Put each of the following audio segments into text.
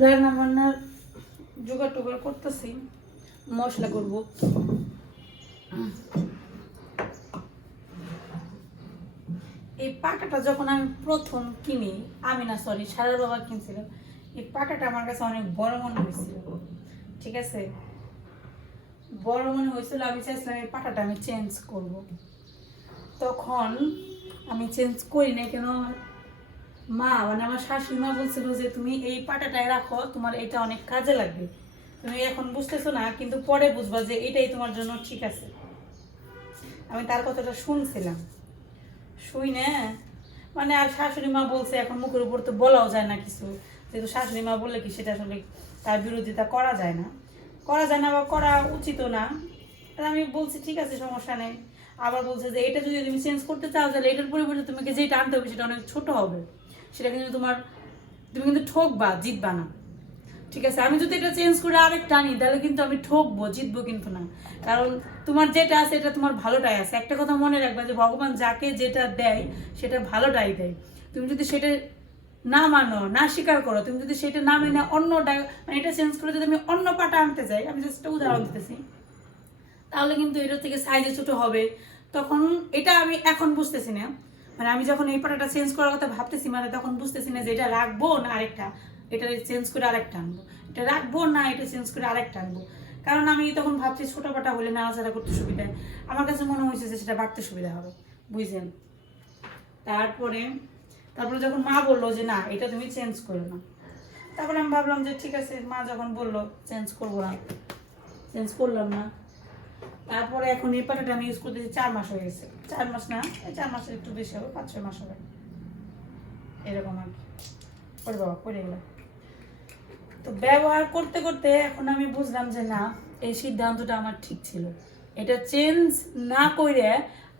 রান্না বান্নার জোগাড় টোগাড় করতেছি। মশলা করব। এই পাটাটা যখন আমি প্রথম কিনি, আমি না সরি সারার বাবা কিনছিল, এই পাটাটা আমার কাছে অনেক বড় মনে হয়েছিল। ঠিক আছে? বড় মনে হয়েছিল, আমি চাইছিলাম এই পাটাটা আমি চেঞ্জ করব। তখন আমি চেঞ্জ করি না কেন? মা মানে আমার শাশুড়ি মা বলছিল যে তুমি এই পাটাটায় রাখো, তোমার এটা অনেক কাজে লাগবে। তুমি এখন বুঝতেছো না, কিন্তু পরে বুঝবা যে এটাই তোমার জন্য ঠিক আছে। আমি তার কথাটা শুনছিলাম। শুই না। মানে আর শাশুড়ি মা বলছে, এখন মুখের উপর তো বলাও যায় না কিছু। যেহেতু শাশুড়ি মা বললে কি সেটা আসলে তার বিরোধিতা করা যায় না। করা যায় না বা করা উচিতও না। আমি বলছি, ঠিক আছে, সমস্যা নেই। আবার বলছে যে, এটা যদি তুমি চেঞ্জ করতে চাও, তাহলে এটার পরিবর্তে তোমাকে যেটা আনতে হবে, সেটা অনেক ছোট হবে। সেটা কিন্তু তোমার তুমি কিন্তু ঠকবা জিতবা না। ঠিক আছে আমি যদি এটা চেঞ্জ করে আরেকটা আনি তাহলে কিন্তু আমি ঠকবো জিতবো কিন্তু না। কারণ তোমার যেটা আছে এটা তোমার ভালোটাই আছে। একটা কথা মনে রাখবা যে ভগবান যাকে যেটা দেয় সেটা ভালোটাই দেয়। তুমি যদি সেটা না মানো না স্বীকার করো তুমি যদি সেটা না মেনে অন্যটা মানে এটা চেঞ্জ করে যদি আমি অন্য পাটা আনতে চাই আমি জাস্ট উদাহরণ দিতেছি। তাহলে কিন্তু এটা থেকে সাইজে ছোট হবে। তখন এটা আমি এখন বুঝতেছি না। মানে আমি যখন এই পাটাটা চেঞ্জ করার কথা ভাবতেছি মানে তখন বুঝতেছি না যে এটা রাখব না আরেকটা। এটা চেঞ্জ করে আরেকটা আনব। এটা রাখব না, এটা চেঞ্জ করে আরেকটা আনব। কারণ আমি তখন ভাবছি ছোট পাটা হলে নাড়াচাড়া করতে সুবিধা আমার কাছে মনে হয়েছে যে সেটা বাড়তে সুবিধা হবে। বুঝলেন তারপরে তারপরে যখন মা বলল যে না, এটা তুমি চেঞ্জ করো না। তারপরে আমি ভাবলাম যে ঠিক আছে, মা যখন বলল চেঞ্জ করব না। চেঞ্জ করলাম না। তারপরে এখন এই পাটাটা আমি ইউজ করতেছি চার মাস হয়ে গেছে। চার মাস না চার মাসের একটু বেশি হবে, পাঁচ ছয় মাস হবে। এরকম আর কি। ওরে বাবা, পড়ে গেল। তো ব্যবহার করতে করতে এখন আমি বুঝলাম যে না, এই সিদ্ধান্তটা আমার ঠিক ছিল। এটা চেঞ্জ না করে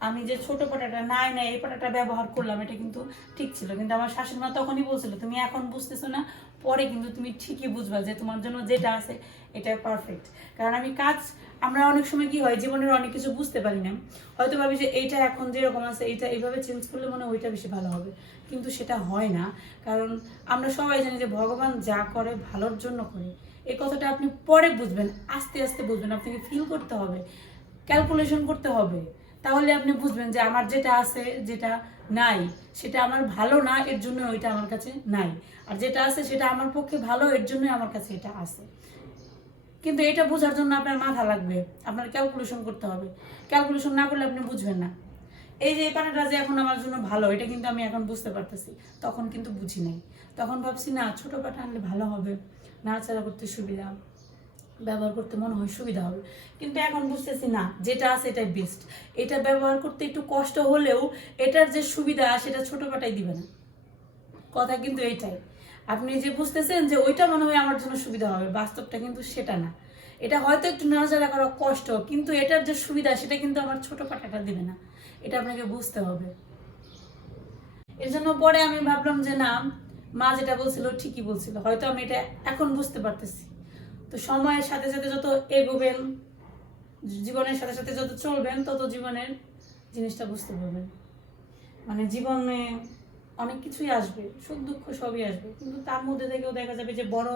আমি যে ছোট পাটাটা, নাই না এই পাটাটা ব্যবহার করলাম, এটা কিন্তু ঠিক ছিল। কিন্তু আমার শাশুড়ি মা তখনই বলছিল, তুমি এখন বুঝতেছো না, পরে কিন্তু তুমি ঠিকই বুঝবা যে তোমার জন্য যেটা আছে, এটা পারফেক্ট কারণ আমি কাজ আমরা অনেক সময় কি হয়, জীবনের অনেক কিছু বুঝতে পারি না। হয়তো ভাবি যে এইটা এখন যেরকম আছে, এইটা এইভাবে চেঞ্জ করলে মনে হয় ওইটা বেশি ভালো হবে। কিন্তু সেটা হয় না। কারণ আমরা সবাই জানি যে ভগবান যা করে ভালোর জন্য করে। এই কথাটা আপনি পরে বুঝবেন, আস্তে আস্তে বুঝবেন। আপনাকে ফিল করতে হবে ক্যালকুলেশন করতে হবে। তাহলে আপনি বুঝবেন যে আমার যেটা আছে, যেটা নাই, সেটা আমার ভালো না, এর জন্য ওইটা আমার কাছে নাই। আর যেটা আছে, সেটা আমার পক্ষে ভালো, এর জন্যই আমার কাছে এটা আছে। কিন্তু এটা বোঝার জন্য আপনার মাথা লাগবে। আপনার ক্যালকুলেশন করতে হবে। ক্যালকুলেশন না করলে আপনি বুঝবেন না। এই যে এই পাটাটা যে এখন আমার জন্য ভালো, এটা কিন্তু আমি এখন বুঝতে পারতেছি। তখন কিন্তু বুঝি নাই। তখন ভাবছি, না, ছোটো পাটা আনলে ভালো হবে। নাড়াচাড়া করতে সুবিধা ব্যবহার করতে মনে হয় সুবিধা হবে। কিন্তু এখন বুঝতেছি, না, যেটা আছে এটাই বেস্ট এটা ব্যবহার করতে একটু কষ্ট হলেও এটার যে সুবিধা, সেটা ছোটো পাটাই দিবে না। কথা কিন্তু এইটাই আপনি যে বুঝতেছেন যে ওইটা মনে হয় আমার জন্য সুবিধা হবে, বাস্তবটা কিন্তু সেটা না। এটা হয়তো একটু নাড়াচাড়া করা কষ্ট, কিন্তু এটার যে সুবিধা সেটা কিন্তু আমার ছোট পাটাটা দিবে না। এটা আপনাকে বুঝতে হবে। এর জন্য পরে আমি ভাবলাম যে না, মা যেটা বলছিল ঠিকই বলছিল, হয়তো আমি এটা এখন বুঝতে পারতেছি। তো সময়ের সাথে সাথে যত এগোবেন, জীবনের সাথে সাথে যত চলবেন, তত জীবনের জিনিসটা বুঝতে পারবেন। মানে জীবনে অনেক কিছুই আসবে, সুখ দুঃখ সবই আসবে। কিন্তু তার মধ্যে থেকেও দেখা যাবে যে বড়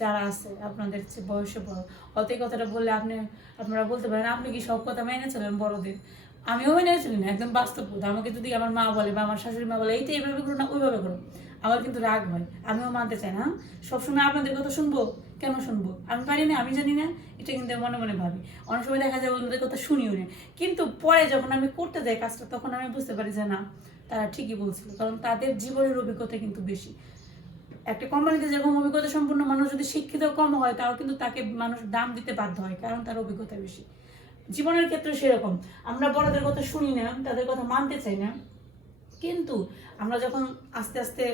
যারা আছে, আপনাদের চেয়ে বয়সে বড়। অত এই কথাটা বললে আপনি, আপনারা বলতে পারেন, আপনি কি সব কথা মেনে চলেন বড়দের? আমিও মেনে চলি না, একদম বাস্তব আমাকে যদি আমার মা বলে বা আমার শাশুড়ি মা বলে, এইটা এইভাবে করো না, ওইভাবে করো আমার কিন্তু রাগ হয়, আমিও মানতে চাই না সবসময় আপনাদের কথা শুনব। কেন শুনব? আমি পারি না, আমি জানি না, এটা কিন্তু মনে মনে ভাবি। অনেক সময় দেখা যায় অন্যদের কথা শুনিও না। কিন্তু পরে যখন আমি করতে যাই কাজটা, তখন আমি বুঝতে পারি যে না, তারা ঠিকই বলছিল, কারণ তাদের জীবনের অভিজ্ঞতা কিন্তু বেশি। একটা কোম্পানিতে যেরকম অভিজ্ঞতা সম্পূর্ণ মানুষ যদি শিক্ষিত কম হয়, তাও কিন্তু তাকে মানুষ দাম দিতে বাধ্য হয়, কারণ তার অভিজ্ঞতা বেশি। জীবনের ক্ষেত্রে সেরকম। আমরা বড়দের কথা শুনি না, তাদের কথা মানতে চাই না। কিন্তু আমরা যখন আস্তে আস্তে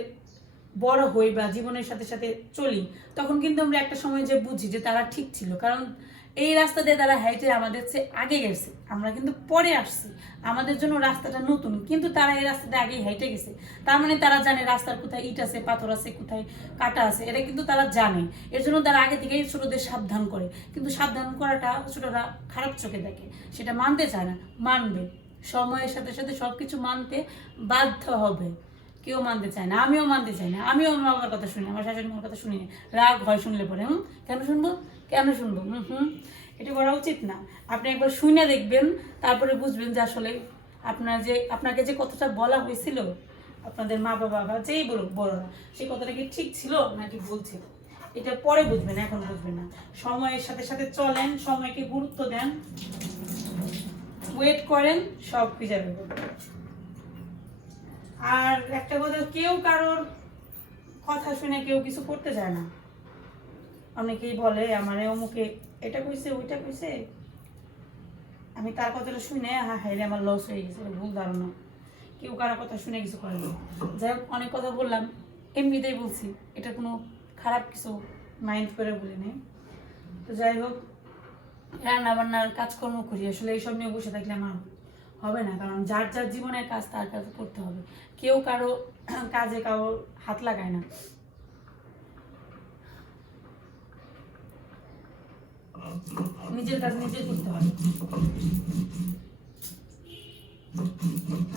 বড় হই বা জীবনের সাথে সাথে চলি, তখন কিন্তু আমরা একটা সময় যে বুঝি যে তারা ঠিক ছিল। কারণ এই রাস্তা দিয়ে তারা হেঁটে আমাদের চেয়ে আগে গেছে। আমরা কিন্তু পরে আসছি। আমাদের জন্য রাস্তাটা নতুন, কিন্তু তারা এই রাস্তাটা আগে হেঁটে গেছে। তার মানে তারা জানে রাস্তার কোথায় ইট আছে, পাথর আছে, কোথায় কাটা আছে, এটা কিন্তু তারা জানে। এর জন্য তারা আগে থেকেই ছোটদের সাবধান করে। কিন্তু সাবধান করাটা ছোটরা খারাপ চোখে দেখে। সেটা মানতে চায় না, মানবে। সময়ের সাথে সাথে সবকিছু মানতে বাধ্য হবে। কেউ মানতে চায় না, আমিও মানতে চাই না, আমিও আমার বাবার কথা শুনি, আমার শাশুড়ি মার কথা শুনি, রাগ হয় শুনলে পরে, হুম? কেন শুনব? কেন শুনব? হুম হুম? এটা করা উচিত না। আপনি একবার শুনে দেখবেন, তারপরে বুঝবেন যে আসলে আপনার যে, আপনাকে যে কথাটা বলা হয়েছিল, আপনাদের মা বাবা বা যেই বলুক বড়রা, সেই কথাটা কি ঠিক ছিল নাকি ভুল ছিল? এটা পরে বুঝবেন, এখন বুঝবেন না। সময়ের সাথে সাথে চলেন, সময়কে গুরুত্ব দেন। ওয়েট করেন, সব যাবে আর একটা কথা, কেউ কারোর কথা শুনে কেউ কিছু করতে চায় না। অনেকেই বলে, আমার অমুকে এটা কইছে, ওইটা কইছে। আমি তার কথাটা শুনে হ্যাঁ হ্যাঁ আমার লস হয়ে গেছে, ভুল ধারণা। কেউ কারও কথা শুনে কিছু করে না। যাই হোক, অনেক কথা বললাম, এমনিতেই বলছি, এটা কোনো খারাপ কিছু মাইন্ড করে বলি নেই। তো যাই হোক রান্না বান্নার কাজকর্ম করি, আসলে এইসব নিয়ে বসে থাকলে আমার হবে না, কারণ যার যার জীবনের কাজ তার কাজ করতে হবে। কেউ কারও কাজে কারও হাত লাগায় না। নিজের কাজ নিজে করতে হবে।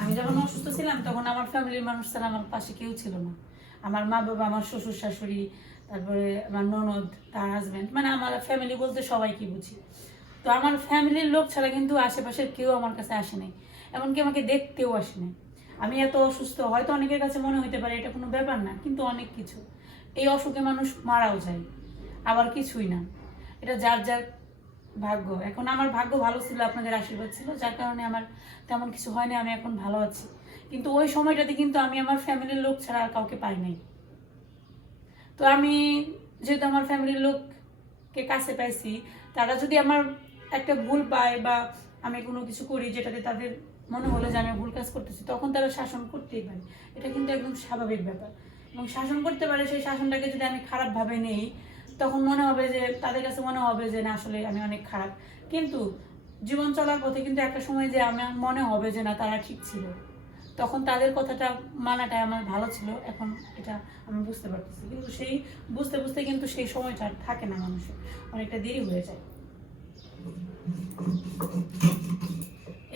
আমি যখন অসুস্থ ছিলাম, তখন আমার ফ্যামিলির মানুষ ছাড়া আমার পাশে কেউ ছিল না। আমার মা বাবা, আমার শ্বশুর শাশুড়ি, তারপরে আমার ননদ, তার হাজব্যান্ড মানে আমার ফ্যামিলি বলতে সবাইকে বুঝি। তো আমার ফ্যামিলির লোক ছাড়া কিন্তু আশেপাশের কেউ আমার কাছে আসে নাই। এমনকি আমাকে দেখতেও আসে নাই। আমি এত অসুস্থ, হয়তো অনেকের কাছে মনে হতে পারে এটা কোনো ব্যাপার না, কিন্তু অনেক কিছু। এই অসুখে মানুষ মারাও যায়, আবার কিছুই না। এটা যার যার ভাগ্য। এখন আমার ভাগ্য ভালো ছিল, আপনাদের আশীর্বাদ ছিল, যার কারণে আমার তেমন কিছু হয়নি, আমি এখন ভালো আছি। কিন্তু ওই সময়টাতে কিন্তু আমি আমার ফ্যামিলির লোক ছাড়া আর কাউকে পাই নাই। তো আমি যেহেতু আমার ফ্যামিলির লোককে কাছে পাইছি, তারা যদি আমার একটা ভুল পায় বা আমি কোনো কিছু করি যেটাতে তাদের মনে হলো যে আমি ভুল কাজ করতেছি, তখন তারা শাসন করতেই পারে। এটা কিন্তু একদম স্বাভাবিক ব্যাপার। এবং শাসন করতে পারে, সেই শাসনটাকে যদি আমি খারাপভাবে নেই, তখন মনে হবে যে, তাদের কাছে মনে হবে যে, না, আসলে আমি অনেক খারাপ। কিন্তু জীবন চলার পথে কিন্তু একটা সময় যে আমার মনে হবে যে, না, তারা ঠিক ছিল। তখন তাদের কথাটা মানাটাই আমার ভালো ছিল, এখন এটা আমি বুঝতে পারতেছি। কিন্তু সেই, বুঝতে বুঝতে কিন্তু সেই সময়টা থাকে না মানুষের। অনেকটা দেরি হয়ে যায়।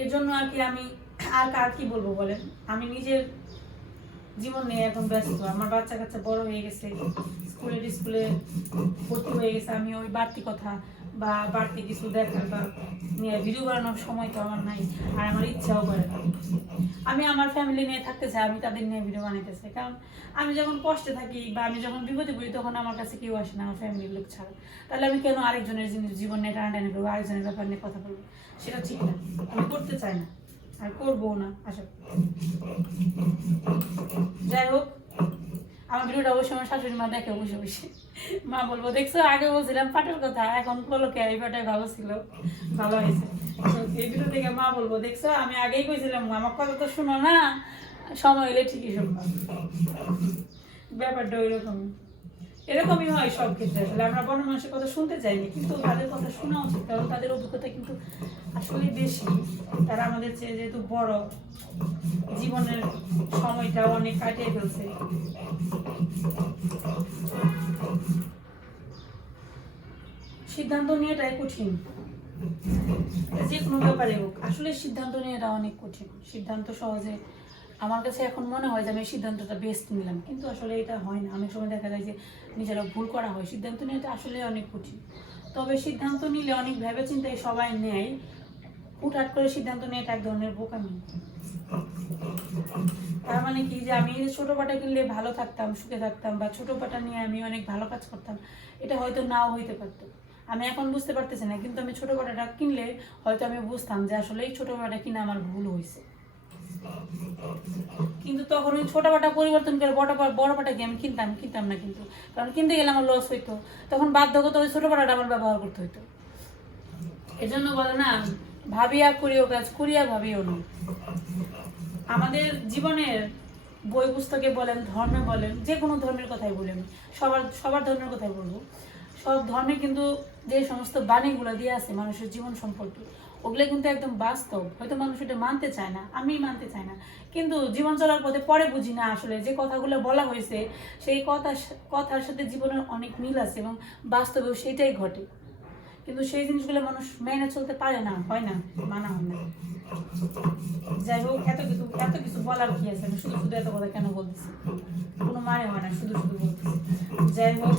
এর জন্য আর কি আমি, আর কার কি বলব বলেন? আমি নিজের জীবন নিয়ে এখন ব্যস্ত। আমার বাচ্চা কাচ্চা বড় হয়ে গেছে। স্কুলে স্কুলে ভর্তি হয়ে গেছে, আমি ওই বাড়তি কথা বা বাড়তি কিছু দেখার বা নিয়ে ভিডিও বানানোর সময় তো আমার নাই, আর আমার ইচ্ছাও করে না। আমি আমার ফ্যামিলি নিয়ে থাকতে চাই, আমি তাদের নিয়ে ভিডিও বানাইতে চাই। কারণ আমি যখন কষ্টে থাকি বা আমি যখন বিপদে পড়ি, তখন আমার কাছে কেউ আসে না, আমার ফ্যামিলির লোক ছাড়া। তাহলে আমি কেন আরেকজনের জিনিস জীবন নিয়ে টানাটানি করব, আরেকজনের ব্যাপার নিয়ে কথা বলব? সেটা ঠিক না, আমি করতে চাই না, আর করব না, আশা। যাই হোক আমার ভিডিওটা অবশ্যই আমার শাশুড়ি মা দেখে বসে বসে মা বলব, দেখছ, আগে বলছিলাম পাটের কথা, এখন বলো কে এই পাটাই ভালো ছিল, ভালো হয়েছে। এই ভিডিও থেকে মা বলব, দেখছ, আমি আগেই কইছিলাম, আমার কথা তো শুনো না, সময় এলে ঠিকই শুনব ব্যাপারটা ওই রকমই এরকমই হয় সব ক্ষেত্রে। আসলে আমরা বড় মানুষের কথা শুনতে চাইনি, কিন্তু তাদের কথা শোনা উচিত, কারণ তাদের অভিজ্ঞতা কিন্তু আসলে বেশি। তারা আমাদের চেয়ে যেহেতু বড়, জীবনের সময়টা অনেক কাটিয়ে ফেলছে। সিদ্ধান্ত নেওয়াটাই কঠিন। যে কোনো ব্যাপারে হোক, আসলে সিদ্ধান্ত নেওয়াটা অনেক কঠিন। সিদ্ধান্ত সহজে আমার কাছে এখন মনে হয় যে আমি সিদ্ধান্তটা বেস্ট নিলাম। কিন্তু আসলে এটা হয় না। অনেক সময় দেখা যায় যে নিজেরা ভুল করা হয়। সিদ্ধান্ত নেওয়াটা আসলে অনেক কঠিন। তবে সিদ্ধান্ত নিলে অনেক ভেবে চিন্তায় সবাই নেয়। হুটহাট করে সিদ্ধান্ত নেওয়াটা এক ধরনের বোকামি। তার মানে কি যে আমি ছোট পাটা কিনলে ভালো থাকতাম, সুখে থাকতাম বা ছোট পাটা নিয়ে আমি অনেক ভালো কাজ করতাম, এটা হয়তো নাও হইতে পারতো। আমি এখন বুঝতে পারতেছি না, কিন্তু আমি ছোট পাটাটা কিনলে হয়তো আমি বুঝতাম যে আসলে এই ছোট পাটা কিনে আমার ভুল হয়েছে কিন্তু তখন ওই ছোট পাটা পরিবর্তন করে বড় বড় পাটা কি আমি কিনতাম কিনতাম না কিন্তু। কারণ কিনতে গেলে আমার লস হইতো। তখন বাধ্যগত ওই ছোট পাটাটা আমার ব্যবহার করতে হইতো। এজন্য বলে না, ভাবিয়া করিও কাজ, করিয়া ভাবিও না। আমাদের জীবনের বই পুস্তকে বলেন, ধর্মে বলেন, যে কোনো ধর্মের কথাই বলেন সবার সবার ধর্মের কথাই বলব। সব ধর্মে কিন্তু যে সমস্ত বাণীগুলো দিয়ে আছে মানুষের জীবন সম্পর্কে ওগুলো কিন্তু একদম বাস্তব। হয়তো মানুষ এটা মানতে চায় না আমি মানতে চাই না। কিন্তু জীবন চলার পথে পরে বুঝি না আসলে যে কথাগুলো বলা হয়েছে, সেই কথা কথার সাথে জীবনের অনেক মিল আছে এবং বাস্তবেও সেটাই ঘটে। কিন্তু সেই জিনিসগুলো মানুষ মেনে চলতে পারে না, হয় না, মানা হয় না। যাই হোক, এত কিছু এত কিছু বলার কি আছে? আমি শুধু শুধু এত কথা কেন বলতেছি? কোনো মানে হয় না, শুধু শুধু বলতেছি। যাই হোক।